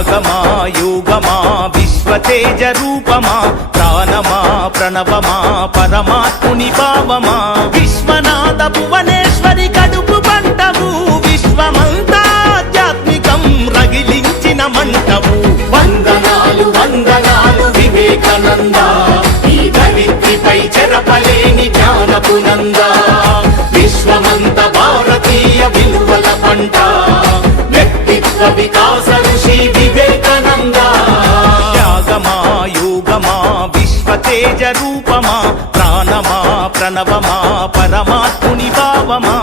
త్యాగమా యోగమా విశ్వతేజ రూపమా ప్రాణమా ప్రణవమా పరమాత్ముని భావమా విశ్వనాథ భువనేశ్వరి కడుపు పంటవు విశ్వమంతా ఆధ్యాత్మికం రగిలించిన మంటవు వందనాలు వందనాలు వివేకానంద ఈ ధరిత్రిపై చెరపలేని జ్ఞానపు నంద విశ్వమంత భారతీయ విలువల పంట వ్యక్తిత్వ వికాస ఋషి వివేకానంద త్యాగమా యోగమా విశ్వతేజ రూపమా ప్రాణమా ప్రణవమా పరమాత్ముని భావమా